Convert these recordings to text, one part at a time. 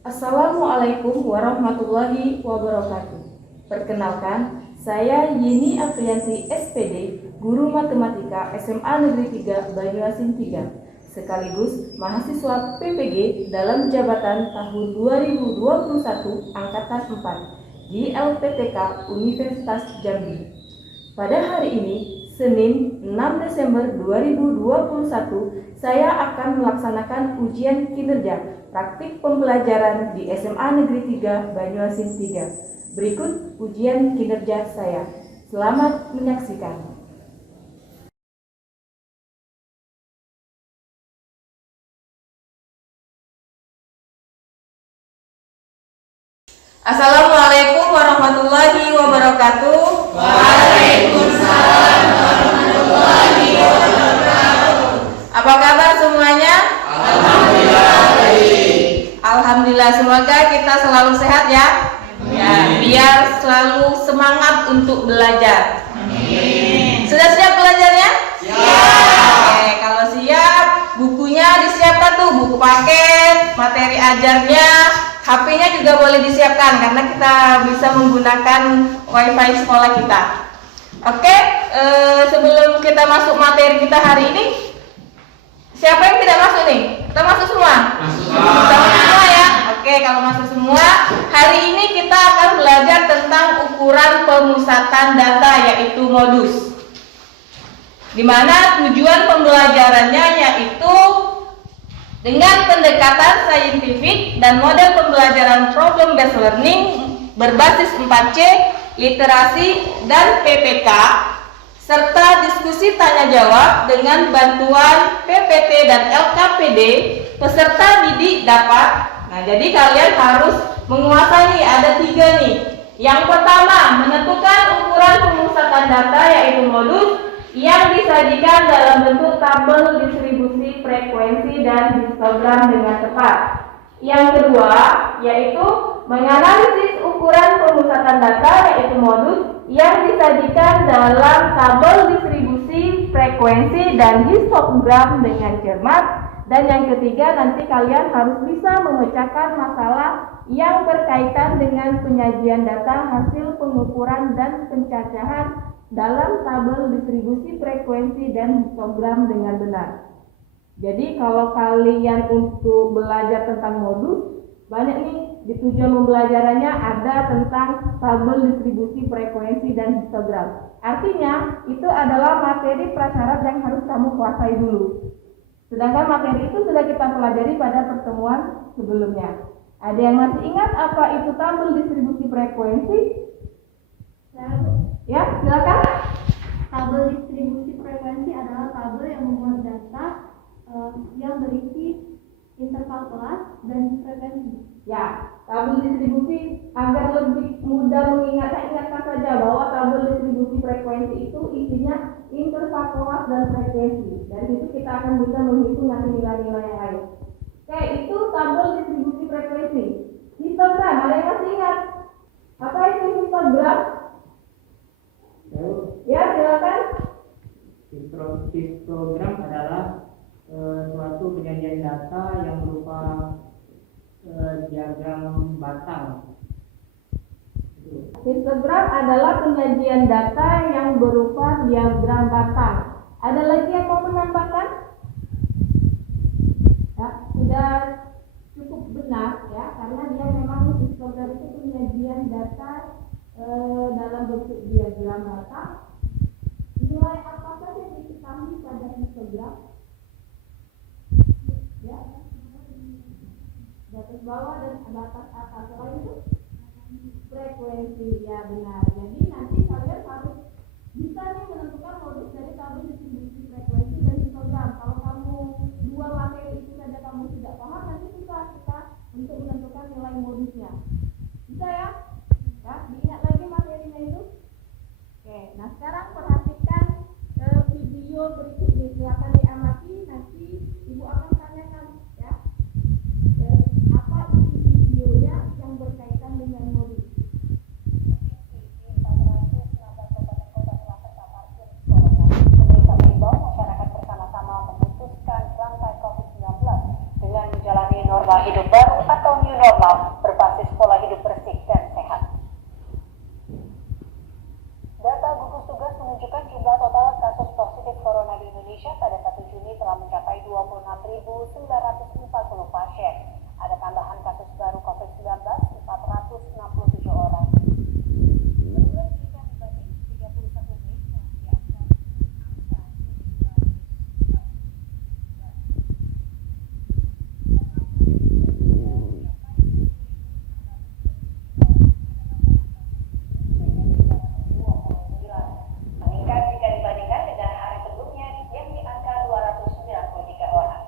Assalamualaikum warahmatullahi wabarakatuh. Perkenalkan, saya Yeni Aprianti SPD, Guru Matematika SMA Negeri 3 Banyuasin 3, sekaligus mahasiswa PPG dalam jabatan tahun 2021 Angkatan 4 di LPTK Universitas Jambi. Pada hari ini, Senin 6 Desember 2021, saya akan melaksanakan ujian kinerja praktik pembelajaran di SMA Negeri 3 Banyuasin 3. Berikut ujian kinerja saya. Selamat menyaksikan. Assalamualaikum warahmatullahi wabarakatuh. Waalaikumsalam warahmatullahi wabarakatuh. Apa kabar semuanya? Alhamdulillah baik. Alhamdulillah, semoga kita selalu sehat ya. Ya, biar selalu semangat untuk belajar. Amin. Sudah siap belajarnya? Siap. Oke, kalau siap, bukunya disiapkan tuh, buku paket, materi ajarnya, HP-nya juga boleh disiapkan karena kita bisa menggunakan WiFi sekolah kita. Oke, sebelum kita masuk materi kita hari ini, siapa yang tidak masuk nih? Kita masuk semua? Masuk semua ya? Oke, kalau masuk semua, hari ini kita akan belajar tentang ukuran pemusatan data, yaitu modus. Di mana tujuan pembelajarannya yaitu dengan pendekatan saintifik dan model pembelajaran problem based learning berbasis 4C, literasi dan PPK, serta diskusi tanya jawab dengan bantuan PPT dan LKPD, peserta didik dapat. Nah, jadi kalian harus menguasai, ada 3 nih. Yang pertama, menentukan ukuran pemusatan data yaitu modus yang disajikan dalam bentuk tabel distribusi frekuensi dan histogram dengan tepat. Yang kedua, yaitu menganalisis ukuran pemusatan data yaitu modus yang disajikan dalam tabel distribusi frekuensi dan histogram dengan cermat. Dan yang ketiga, nanti kalian harus bisa memecahkan masalah yang berkaitan dengan penyajian data hasil pengukuran dan pencacahan dalam tabel distribusi frekuensi dan histogram dengan benar. Jadi kalau kalian untuk belajar tentang modus, banyak nih di tujuan pembelajarannya ada tentang tabel distribusi frekuensi dan histogram. Artinya itu adalah materi prasyarat yang harus kamu kuasai dulu. Sedangkan materi itu sudah kita pelajari pada pertemuan sebelumnya. Ada yang masih ingat apa itu tabel distribusi frekuensi? Ya, silakan. Tabel distribusi frekuensi adalah tabel yang memuat data yang berisi interval kelas dan frekuensi. Ya, tabel distribusi agar lebih mudah ingatkan saja bahwa tabel distribusi frekuensi itu isinya interval kelas dan frekuensi. Dari situ kita akan bisa menghitung nanti nilai-nilai yang lain. Oke, itu tabel distribusi frekuensi. Histogram, ada yang masih ingat? Apa itu histogram? Ya, silakan. Histogram adalah suatu penyajian data yang berupa diagram batang. Histogram adalah penyajian data yang berupa diagram batang. Ada lagi yang mau menambahkan? Ya, sudah cukup benar ya, karena dia memang histogram itu penyajian data dalam bentuk diagram batang. Nilai apa saja yang diketahui pada histogram? Ya, di atas bawah dan di atas atas. Selain itu frekuensi, ya benar. Jadi nanti kalian harus bisa nih menentukan modus dari tabel distribusi frekuensi dan histogram. Kalau kamu dua materi itu saja kamu tidak paham, nanti susah kita untuk menentukan nilai modusnya. Bisa ya? Ya, diingat lagi materinya itu. Oke, nah sekarang perhatikan video berikut ini. Silakan diamati, nanti ibu akan tanyakan ya. Apa isi videonya yang berkaitan dengan modus. Masyarakat bersama-sama memutuskan rantai COVID-19 dengan menjalani new normal berbasis pola hidup bersih dan sehat. Data gugus tugas menunjukkan jumlah total kasus positif corona di Indonesia pada 1 Juni telah mencapai 26.940 pasien. Ada tambahan kasus baru COVID-19 467 orang. Menurut data dibanding 31 Mei yang diangkat angka meningkat jika dibandingkan dengan hari sebelumnya yang di angka 293 orang.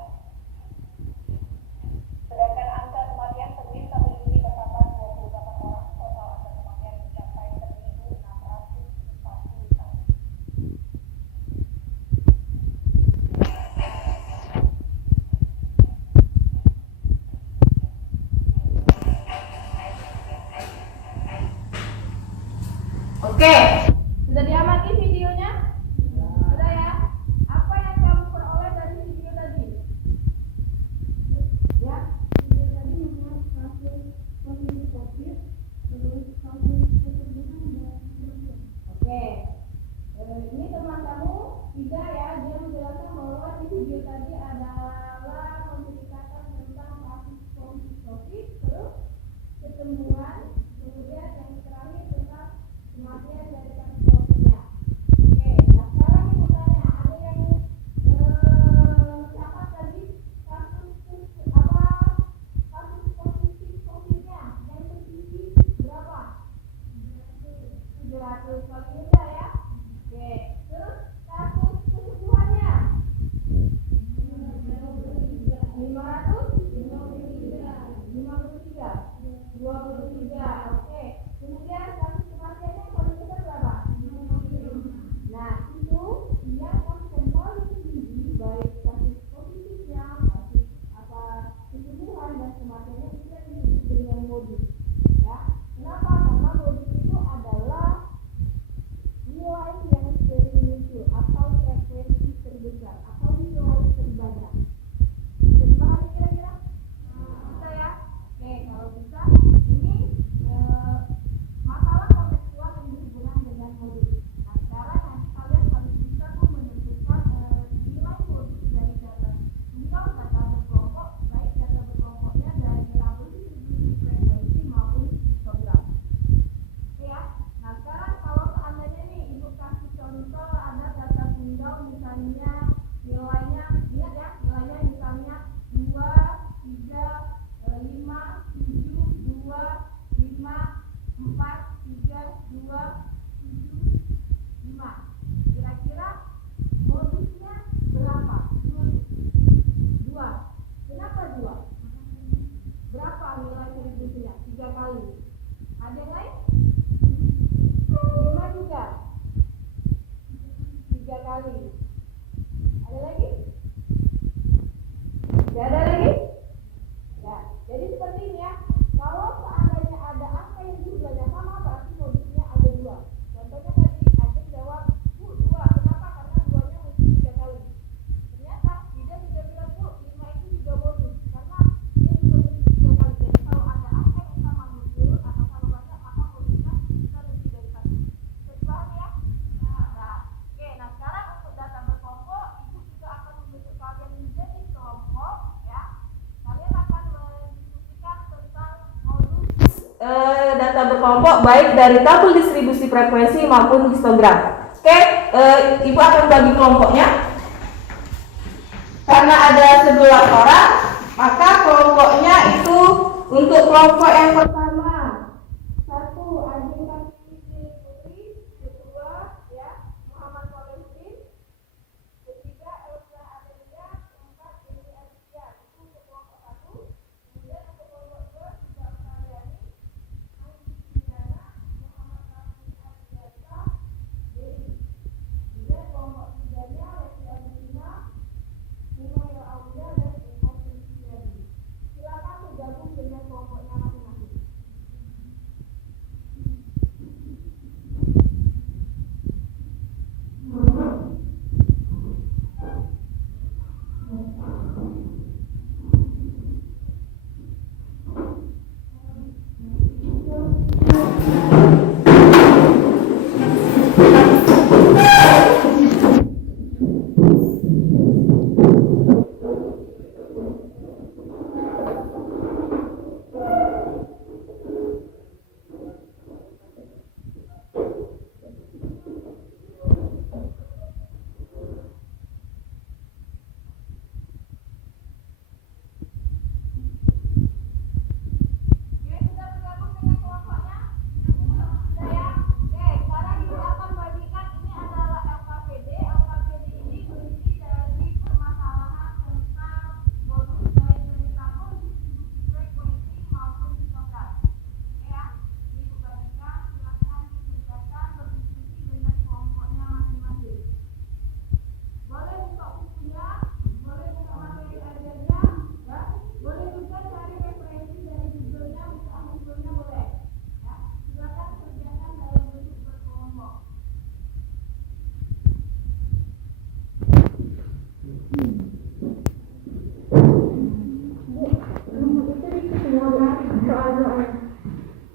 Sedangkan angka kematian Senin 1 Juni bertambah 28 orang, total angka kematian mencapai 1.641. Oke, sudah diamati videonya? Sudah ya? Apa yang kamu peroleh dari video tadi? Ya? Video tadi memuat kasus positif COVID, terus kasus kesembuhan dan kematian. Oke. Ini teman kamu tidak ya? Dia menjelaskan bahwa di video tadi adalah menceritakan tentang kasus positif COVID, terus kesembuhan, kemudian yang terakhir tentang kematian dari kasus COVID-nya. Oke, nah sekarang ibu tanya, ada yang mencatat tadi kasus positif COVID-nya yang tertinggi berapa? 700 paling rendah ya. Oke, terus kasus kesembuhannya 23. Oke, kemudian kasus kematiannya paling besar berapa? 5. Nah, itu yang paling tinggi baik kasus positifnya, kasus kesembuhan dan kematiannya itu yang disebut dengan modus. Ya, kenapa? Karena modus itu adalah nilai yang sering muncul atau frekuensi terbesar atau nilai terbanyak. Bisa dipahami kira-kira? Bisa ya? Oke, kalau bisa ini masalah kontekstual yang berhubungan dengan modus. Nah, sekarang nanti kalian harus bisa menentukan nilai modus dari data tunggal, data berkelompok, baik data berkelompoknya dari tabel distribusi frekuensi maupun histogram. Oke ya. Nah, sekarang kalau seandainya nih ibu kasih contoh ada data tunggal misalnya nilainya, lihat ya, nilainya misalnya 2, 3, 5, 7, 2, 5, 4, 3, 2, 7, 5. Kira-kira modusnya berapa? 2. Kenapa 2? Berapa nilai distribusinya? 3 kali. Ada yang lain? 5 juga. 3 kali. Ada lagi? Tidak ada lagi? Ya, jadi seperti ini ya. Kalau seandainya ada angka yang jumlahnya sama, berarti modusnya ada 2. Contohnya tadi ada jawab, Bu, 2. Kenapa? Karena 2-nya mesti 3 kali. Ternyata tidak juga bilang, Bu, 5 itu juga modus. Karena dia juga mesti 3 kali. Jadi kalau ada angka yang sama muncul atau sama banyak, maka modusnya bisa lebih dari 1. Bisa dipahami ya? Nah, oke. Nah, sekarang untuk data berkelompok, Ibu juga akan membentuk kalian menjadi kelompok ya. Kalian akan mendiskusikan tentang modus data berkelompok baik dari tabel distribusi frekuensi maupun histogram. Oke, Ibu akan bagi kelompoknya. Karena ada 11 orang, maka kelompoknya itu untuk kelompok yang pertama 1 Ajeng Kartini Putri, kedua ya Muhammad Valentine, ketiga Elsa Adelia, keempat Dewi Alicia. Itu untuk kelompok 1. Kemudian untuk kelompok 2 juga Karyani, Andi Diana, Muhammad Rafi Adiasa, Dewi. Kemudian kelompok 3-nya Lesti Agustina, Umaira Aulia dan Eko Sentiadi. Silakan bergabung dengan kelompoknya masing-masing.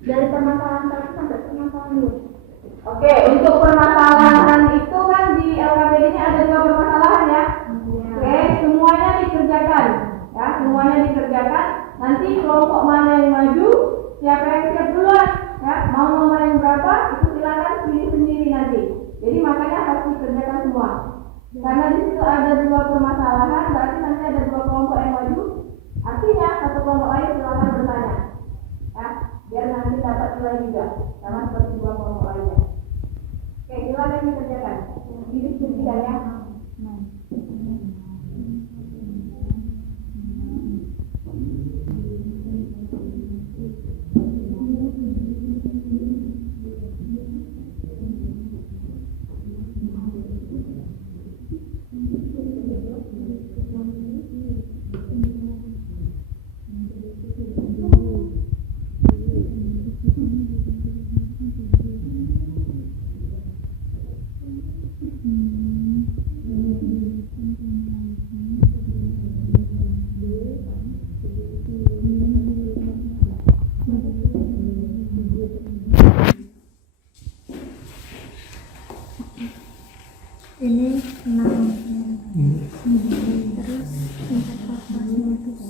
Dari permasalahan 1 sampai permasalahan 2. Oke, untuk permasalahan itu kan di LKPD-nya ada 2 permasalahan ya. Oke, semuanya dikerjakan. Ya, semuanya dikerjakan. Nanti kelompok mana yang maju, siapa yang siap duluan. Ya, mau nomor yang berapa, itu silakan pilih sendiri nanti. Jadi makanya harus dikerjakan semua. Karena di situ ada 2 permasalahan, berarti nanti ada 2 kelompok yang maju. Artinya satu kelompok lain silakan bertanya. Ya, biar nanti dapat nilai juga, sama seperti 2 kelompok lainnya. Oke, silakan dikerjakan. Didiskusikan ya. Ini 6. Terus interpretasi modus.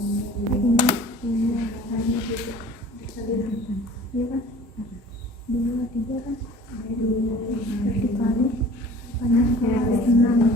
Ini 2 iya kan? 2, 3 kan? Terus dikali banyak 6. Panjang kelas 6.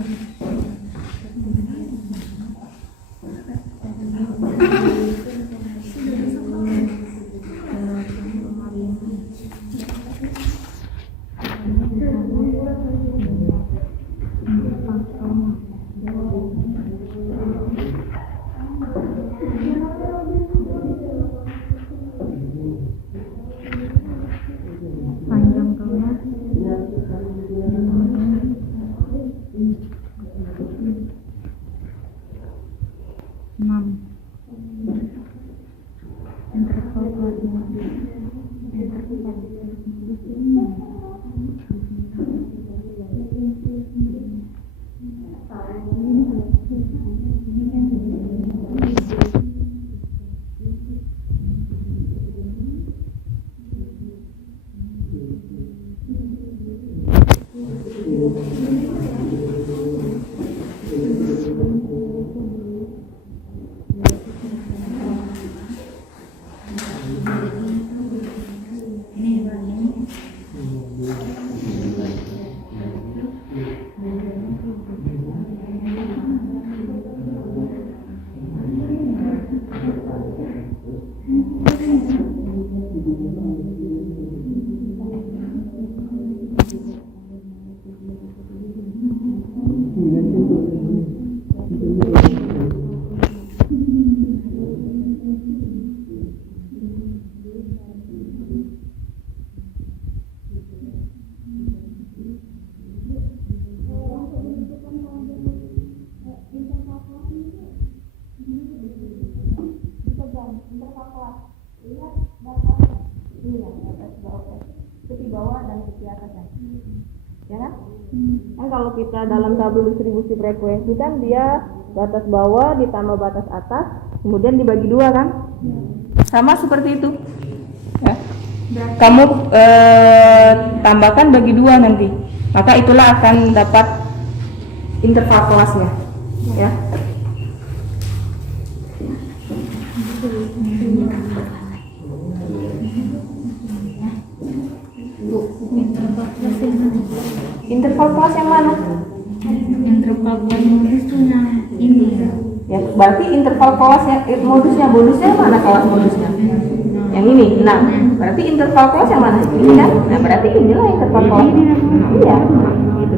Interval kelas modus. Ya kan? Kan kalau kita dalam tabel distribusi frekuensi kan dia batas bawah ditambah batas atas, kemudian dibagi 2 kan? Sama seperti itu. Ya. Kamu tambahkan bagi 2 nanti, maka itulah akan dapat interval kelasnya. Ya. Interval kelas yang mana? Interval kelas modus tuh yang ini ya. Ya, berarti interval kelasnya modusnya mana kelas modusnya? Yang ini. Nah, berarti interval kelas yang mana? Ini kan? Nah, berarti inilah interval kelas. Iya. Gitu.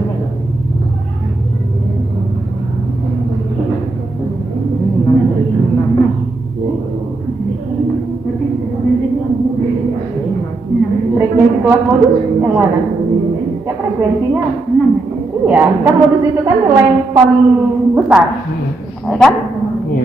Frekuensi kelas modus yang mana? Ya frekuensinya 6. Iya, kan modus itu kan nilai yang paling besar, kan? Iya.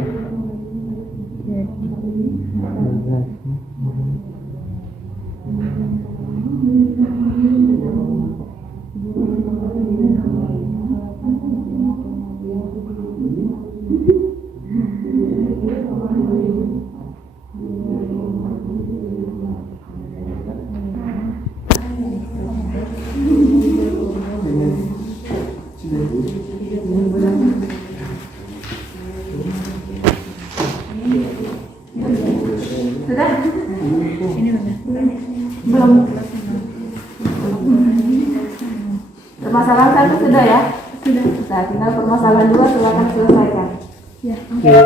Sudah? Belum. Permasalahan 1 sudah ya? Sudah. Nah, tinggal permasalahan 2 silakan selesaikan. Ya. Oke,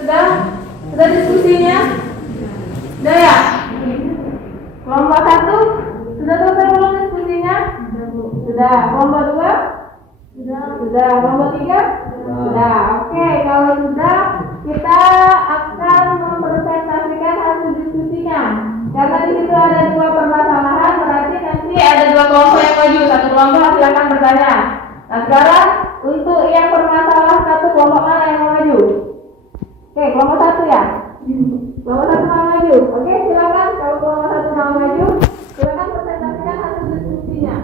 sudah? Sudah diskusinya? Sudah ya? Kelompok 1 sudah selesai belum diskusinya? Sudah. Kelompok 2? Sudah. Kelompok 3? Sudah. Oke, kalau sudah kita akan mempresentasikan hasil diskusinya. Karena di situ ada 2 permasalahan, berarti nanti ada 2 kelompok yang maju. Satu kelompok silakan bertanya. Nah, sekarang untuk yang permasalahan 1 kelompok mana yang mau maju? Oke, kelompok 1 ya? Kelompok 1 mau maju. Oke, silakan. Kalau kelompok 1 mau maju, silakan presentasikan hasil diskusinya.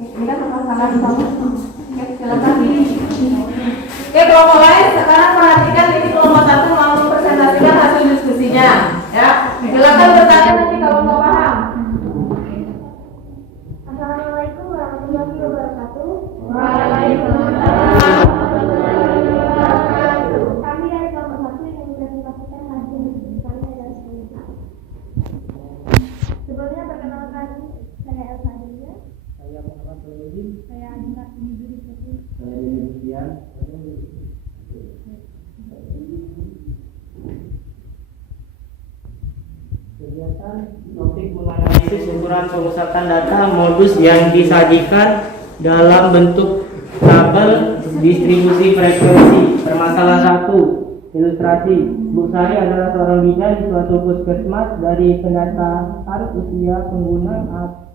Ini kan permasalahan sama. Oke, silakan. Oke, kelompok lain sekarang perhatikan ini kelompok 1 mau mempresentasikan hasil diskusinya, ya. Silakan bertanya nanti kalau nggak paham. Assalamualaikum warahmatullahi wabarakatuh. Waalaikumsalam. Kami dari kelompok 1 ingin mempresentasikan hasil diskusi kami dan selanjutnya. Sebelumnya perkenalkan, saya Elsa Adelia. Saya Muhammad Solihin. Saya Adinda Piniduri Putri. Saya Demikian. Kegiatan topik menganalisis ukuran pemusatan data modus yang disajikan dalam bentuk tabel distribusi frekuensi. Permasalahan 1. Ilustrasi. Bu Sari adalah seorang bidan di suatu puskesmas. Dari pendataan usia pengguna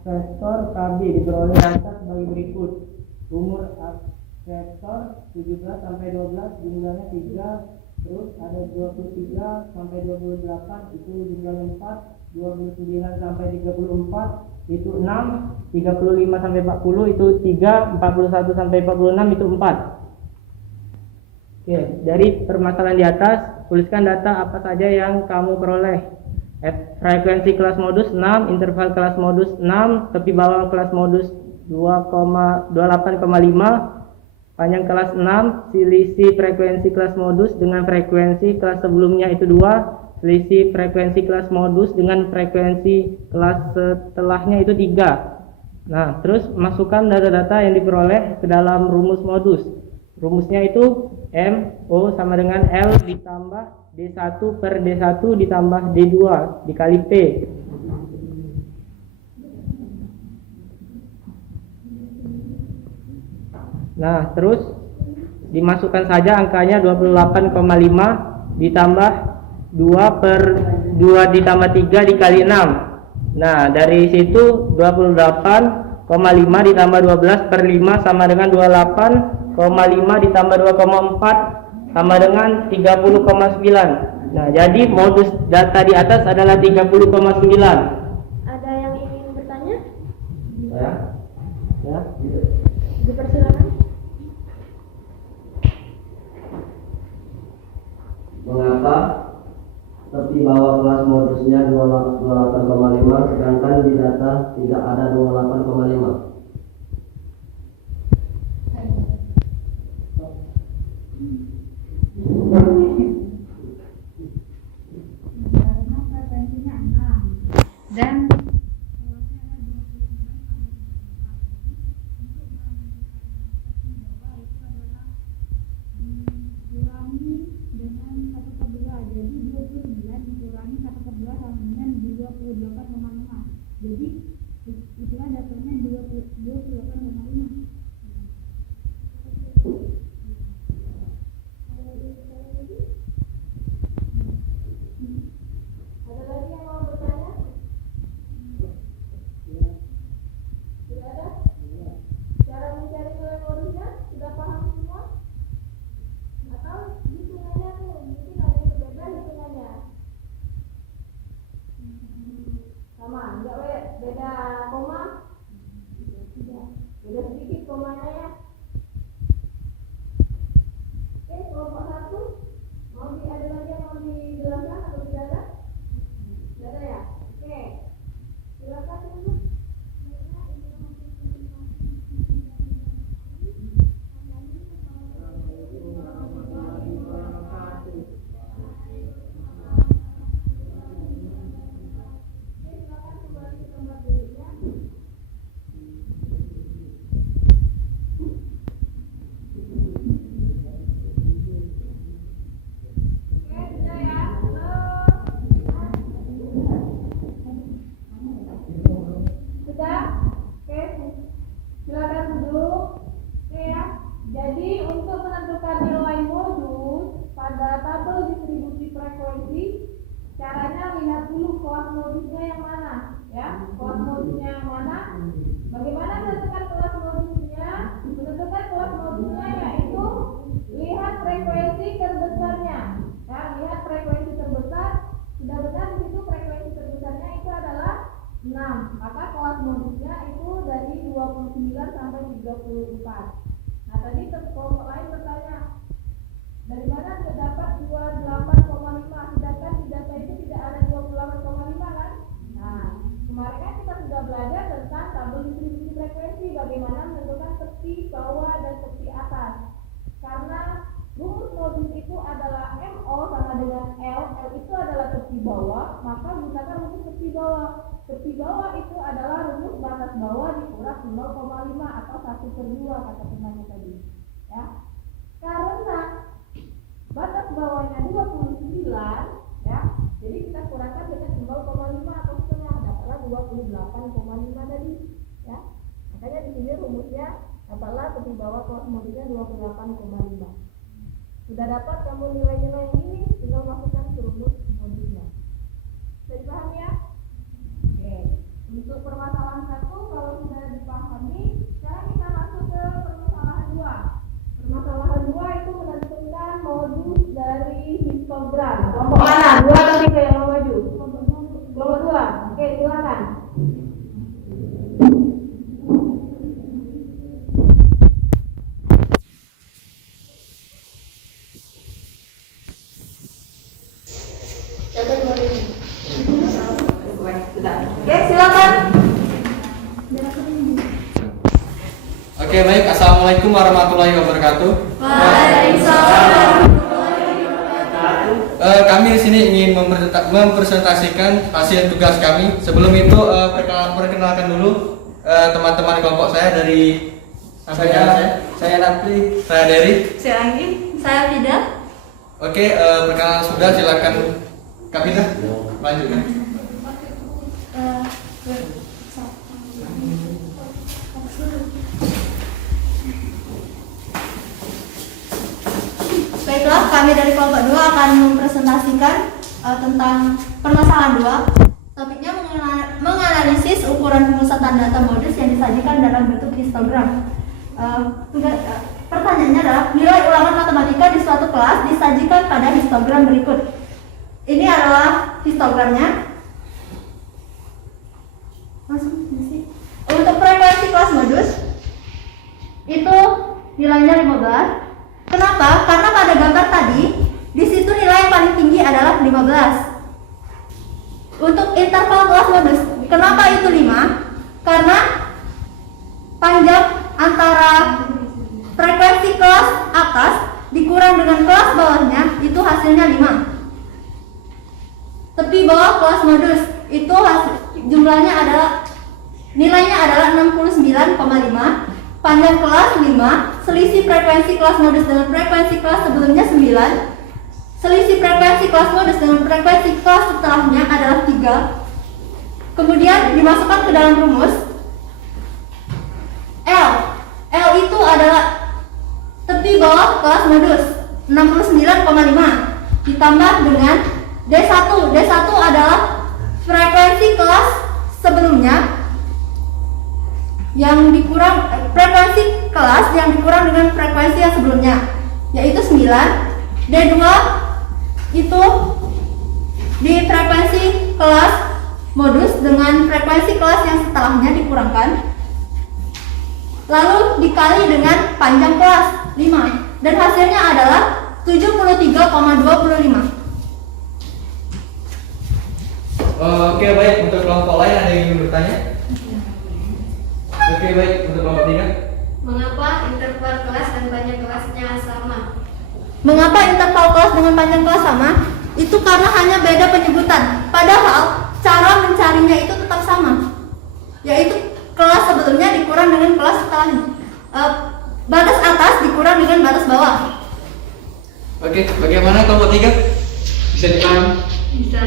asesor KB diperoleh data sebagai berikut. Umur asesor 17 sampai 12, jumlahnya 3. Terus ada 23 sampai 28, itu jumlahnya 4. 29 sampai 34 itu 6. 35 sampai 40 itu 3. 41 sampai 46 itu 4. Oke, dari permasalahan di atas, tuliskan data apa saja yang kamu peroleh. Frekuensi kelas modus 6, interval kelas modus 6, tepi bawah kelas modus 28,5, panjang kelas 6, selisih frekuensi kelas modus dengan frekuensi kelas sebelumnya itu 2, selisih frekuensi kelas modus dengan frekuensi kelas setelahnya itu 3. Nah, terus masukkan data-data yang diperoleh ke dalam rumus modus. Rumusnya itu M O sama dengan L ditambah D1 per D1 ditambah D2 dikali P. Nah, terus dimasukkan saja angkanya 28,5 ditambah 2 per 2 ditambah 3 dikali 6. Nah, dari situ 28,5 ditambah 12 per 5 sama dengan 28,5 ditambah 2,4 sama dengan 30,9. Nah, jadi modus data di atas adalah 30,9. Ada yang ingin bertanya? Ya. Dipersilakan. Mengapa tepi bawah kelas modusnya 28,5 sedangkan di data tidak ada 28,5? Karena frekuensinya 6 dan kelasnya ada 29 dengan 1/2. Jadi 29 dikurangi 1/2 sama dengan 28,5. Jadi itulah datanya 28,5. Ada lagi yang mau bertanya? Tidak ada? Cara mencari nilai modusnya sudah paham semua? Atau hitungannya tuh mungkin ada yang berbeda hitungannya? Sama, enggak beda koma? Tidak. Beda sedikit komanya ya. Oke, kelompok 1 ada lagi yang mau dijelaskan atau tidak ada? Tidak ada ya? Oke, silakan dulu. Sudah? Oke, silakan duduk. Oke ya. Jadi untuk menentukan nilai modus pada tabel distribusi frekuensi, caranya lihat dulu kelas modusnya yang mana, ya. Kelas modusnya yang mana? Bagaimana menentukan kelas modusnya? Menentukan kelas modusnya yaitu lihat frekuensi terbesarnya. Ya, lihat frekuensi terbesar. Sudah benar di situ frekuensi terbesarnya itu adalah 6. Maka kelas modusnya itu dari 29 sampai 34. Nah, tadi kelompok lain bertanya, dari mana terdapat 28,5 sedangkan di data itu tidak ada 28,5 kan? Nah, kemarin kan kita sudah belajar tentang tabel distribusi frekuensi, bagaimana menentukan tepi bawah dan tepi atas. Karena rumus modus itu adalah MO sama dengan L itu adalah tepi bawah, maka gunakan rumus tepi bawah. Tepi bawah itu adalah rumus batas bawah dikuras 0,5 atau 1/2 kata temannya tadi. Ya. Karena batas bawahnya 29, ya. Jadi kita kurangkan dengan 0,5 atau setengah, dapatlah 28,5 tadi, ya. Makanya di sini rumusnya dapatlah tepi bawah kelas modusnya 28,5. Sudah dapat kamu nilai-nilai ini, tinggal masukkan ke rumus modusnya. Bisa dipahami ya? Oke. Untuk permasalahan 1 kalau sudah dipahami, sekarang kita masuk ke permasalahan 2. Permasalahan 2 itu menentukan modus dari histogram. Kelompok mana? 2 atau 3 yang mau maju? Kelompok 2. Oke, silakan. Oke, silakan. Oke, baik. Assalamualaikum warahmatullahi wabarakatuh. Kami di sini ingin mempresentasikan hasil tugas kami. Sebelum itu, perkenalkan dulu teman-teman kelompok saya dari saya Natli, saya Dery, Saya Anggi, saya Fida. Oke, perkenalan sudah, silakan Kapita lanjutkan. Baiklah, kami dari kelompok 2 akan mempresentasikan tentang permasalahan 2. Topiknya menganalisis ukuran pemusatan data modus yang disajikan dalam bentuk histogram. Pertanyaannya adalah nilai ulangan matematika di suatu kelas disajikan pada histogram berikut. Ini adalah histogramnya. Untuk frekuensi kelas modus itu nilainya 15. Kenapa? Karena pada gambar tadi di situ nilai yang paling tinggi adalah 15. Untuk interval kelas modus, kenapa itu 5? Karena panjang antara frekuensi kelas atas dikurang dengan kelas bawahnya itu hasilnya 5. Tepi bawah kelas modus itu jumlahnya adalah nilainya adalah 69,5. Panjang kelas 5, selisih frekuensi kelas modus dengan frekuensi kelas sebelumnya 9. Selisih frekuensi kelas modus dengan frekuensi kelas setelahnya adalah 3. Kemudian dimasukkan ke dalam rumus. L itu adalah tepi bawah kelas modus 69,5 ditambah dengan D1. D1 adalah frekuensi kelas sebelumnya yang dikurang frekuensi kelas yang dikurang dengan frekuensi yang sebelumnya, yaitu 9. D2 itu di frekuensi kelas modus dengan frekuensi kelas yang setelahnya dikurangkan, lalu dikali dengan panjang kelas 5, dan hasilnya adalah 73,25. Oke, baik. Untuk kelompok lain ada yang ingin bertanya? Oke, baik. Untuk kelompok 3. Mengapa interval kelas dan panjang kelasnya sama? Mengapa interval kelas dengan panjang kelas sama? Itu karena hanya beda penyebutan. Padahal cara mencarinya itu tetap sama, yaitu kelas sebelumnya dikurang dengan kelas setelahnya. Batas atas dikurang dengan batas bawah. Oke, bagaimana kelompok 3? Bisa dipahami? Bisa.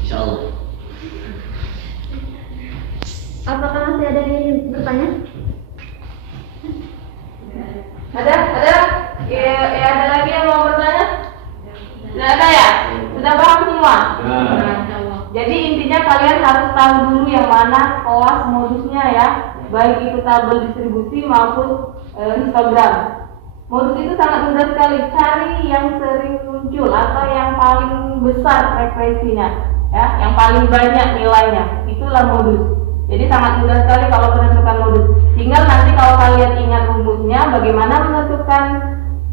Insyaallah. Apakah masih ada yang ingin bertanya? Ada? Ya, ada lagi yang mau bertanya? Tidak ada ya? Sudah paham semua? Jadi intinya kalian harus tahu dulu yang mana kelas modusnya ya, baik itu tabel distribusi maupun histogram. Modus itu sangat mudah sekali, cari yang sering muncul atau yang paling besar frekuensinya, ya, yang paling banyak nilainya. Itulah modus. Jadi sangat mudah sekali kalau menentukan modus. Tinggal nanti kalau kalian ingat rumusnya, bagaimana menentukan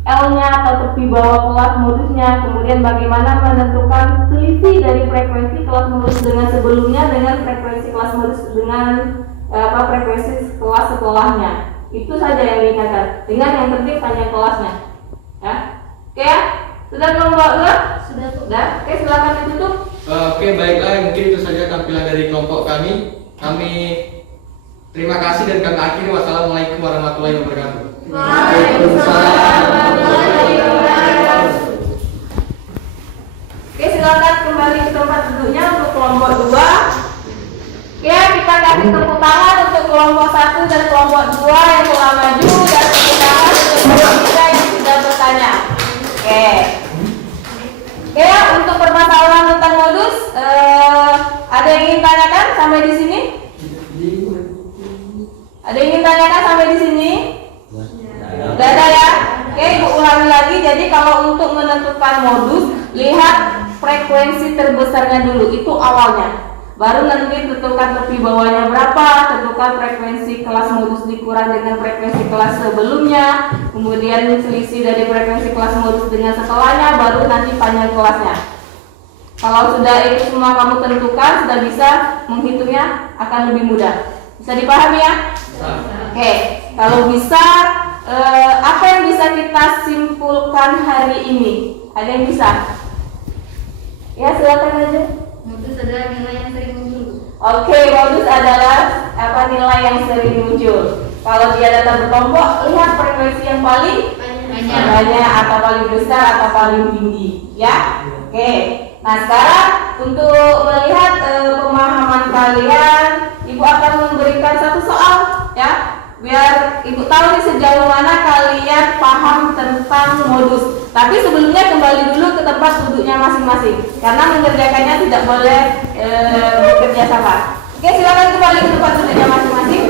L-nya atau tepi bawah kelas modusnya, kemudian bagaimana menentukan selisih dari frekuensi kelas modus dengan sebelumnya dengan frekuensi kelas modus dengan frekuensi kelas sekolahnya. Itu saja yang diingatkan. Dengan yang penting panjang kelasnya. Ya. Oke ya? Sudah kelompok 2? Sudah. Oke, silakan ditutup. Oke, baiklah. Mungkin itu saja tampilan dari kelompok kami. Kami terima kasih dan kami akhiri. Wassalamualaikum warahmatullahi wabarakatuh. Waalaikumsalam. Oke, silakan kembali ke tempat duduknya untuk kelompok 2. Oke, kita kasih tepuk tangan untuk kelompok 1 dan kelompok 2 yang telah maju, dan tepuk tangan untuk kelompok 3 yang sudah bertanya. Oke. Oke, untuk permasalahan tentang modus, ada yang ingin tanyakan sampai di sini? Ada yang ingin tanyakan sampai di sini? Tidak ada ya? Oke, ibu ulangi lagi. Jadi kalau untuk menentukan modus, lihat frekuensi terbesarnya dulu, itu awalnya. Baru nanti tentukan tepi bawahnya berapa, tentukan frekuensi kelas modus dikurang dengan frekuensi kelas sebelumnya, kemudian selisih dari frekuensi kelas modus dengan setelahnya, baru nanti panjang kelasnya. Kalau sudah itu semua kamu tentukan, sudah bisa menghitungnya akan lebih mudah. Bisa dipahami ya? Oke, kalau bisa, apa yang bisa kita simpulkan hari ini? Ada yang bisa? Ya, silakan aja. Modus adalah nilai yang sering muncul. Oke, modus adalah nilai yang sering muncul. Kalau dia data berkelompok, lihat frekuensi yang paling banyak atau paling besar atau paling tinggi, ya. Oke. Nah, sekarang untuk melihat pemahaman kalian, Ibu akan memberikan satu soal, ya. Biar Ibu tahu nih sejauh mana kalian paham tentang modus. Tapi sebelumnya kembali dulu ke tempat duduknya masing-masing, karena mengerjakannya tidak boleh bekerja sama. Oke, silakan kembali ke tempat duduknya masing-masing.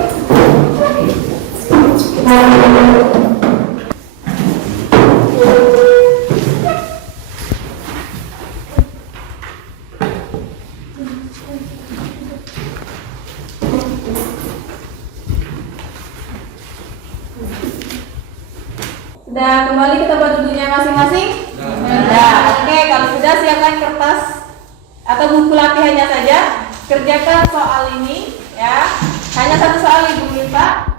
Sudah kembali ke tempat duduknya masing-masing? Sudah. Oke, kalau sudah siapkan kertas atau buku latihannya saja. Kerjakan soal ini, ya. Hanya satu soal Ibu minta.